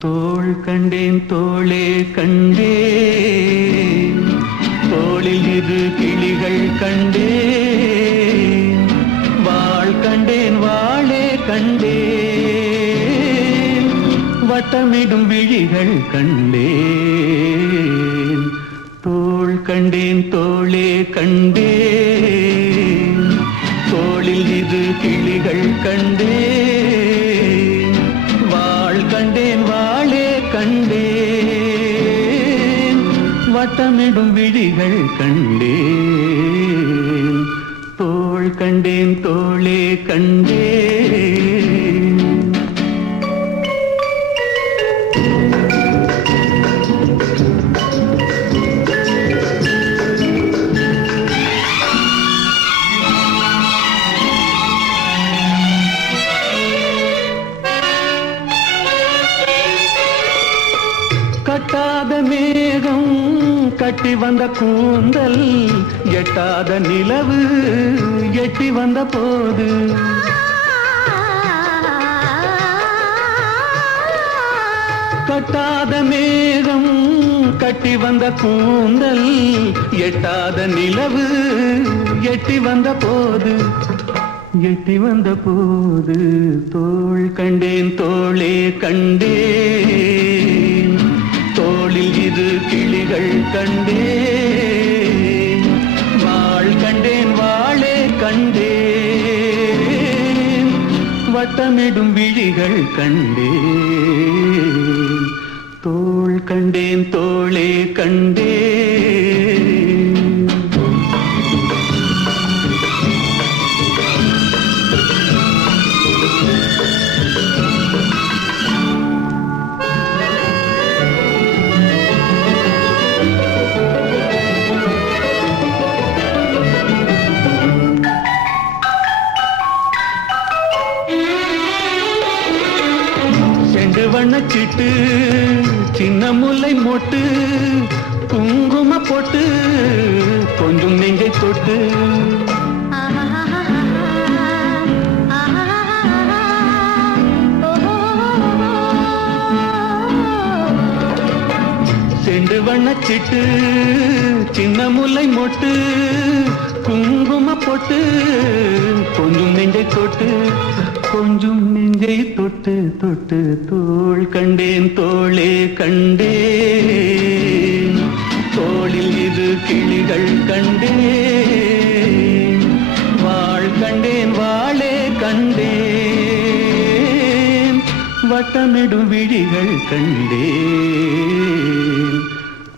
தோள் கண்டேன் தோளே கண்டேன், தோளில் இரு கிளிகள் கண்டேன், வாள் கண்டேன் வாளே கண்டேன், வட்டமிடும் விழிகள் கண்டேன். தோள் கண்டேன் தோளே கண்டேன், தோளில் இரு கிளிகள் கண்டேன், வாள் கண்டேன் வாளே கண்டேன், வட்டமிடும் விழிகள் கண்டேன். தோள் கண்டேன் தோளே கண்டேன். கட்டாத மேகம் கட்டி வந்த கூந்தல், எட்டாத நிலவு எட்டி வந்த போது, கட்டாத மேகம் கட்டி வந்த கூந்தல், எட்டாத நிலவு எட்டி வந்த போது, எட்டி வந்த போது, தோள் கண்டேன் தோளே கண்டேன், தோளில் இரு கிளிகள் கண்டேன், வாள் கண்டேன் வாளே கண்டேன், வட்டமிடும் விழிகள் கண்டேன். தோள் கண்டேன் தோளே கண்டேன். வண்ணச்சிட்டு சின்ன முல்லை மொட்டு, குங்கும போட்டு கொஞ்சம் நெஞ்சை தொட்டு, செண்டு வண்ணச்சிட்டு சின்ன முல்லை மொட்டு, குங்கும போட்டு கொஞ்சம் நெஞ்சை தொட்டு, கொஞ்சம் நெஞ்சை தொட்டு தொட்டு, தோள் கண்டேன் தோளே கண்டேன், தோளில் இரு கிளிகள் கண்டேன், வாள் கண்டேன் வாளே கண்டேன், வட்டமிடும் விழிகள் கண்டேன்.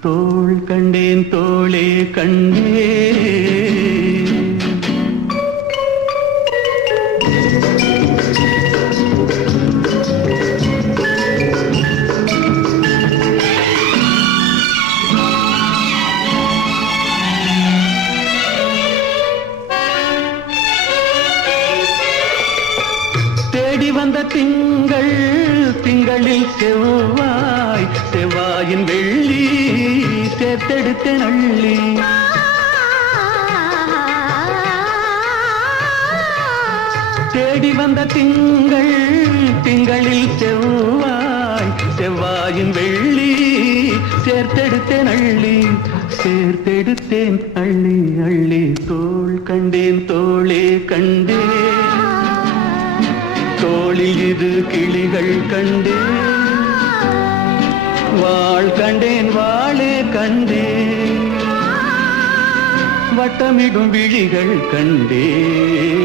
தோள் கண்டேன் தோளே கண்டேன். தேடி வந்த திங்கள், திங்களில் செவ்வாய், செவ்வாயின் வெள்ளி சேர்த்தெடுத்த நள்ளி, தேடி வந்த திங்கள், திங்களில் செவ்வாய், செவ்வாயின் வெள்ளி சேர்த்தெடுத்த நள்ளி, சேர்த்தெடுத்தேன் அள்ளி அள்ளி. தோள் கண்டேன் தோளே கண்டேன், தோளில் இரு கிளிகள் கண்டேன், வாள் கண்டேன் வாளே கண்டேன், வட்டமிடும் விழிகள் கண்டேன்.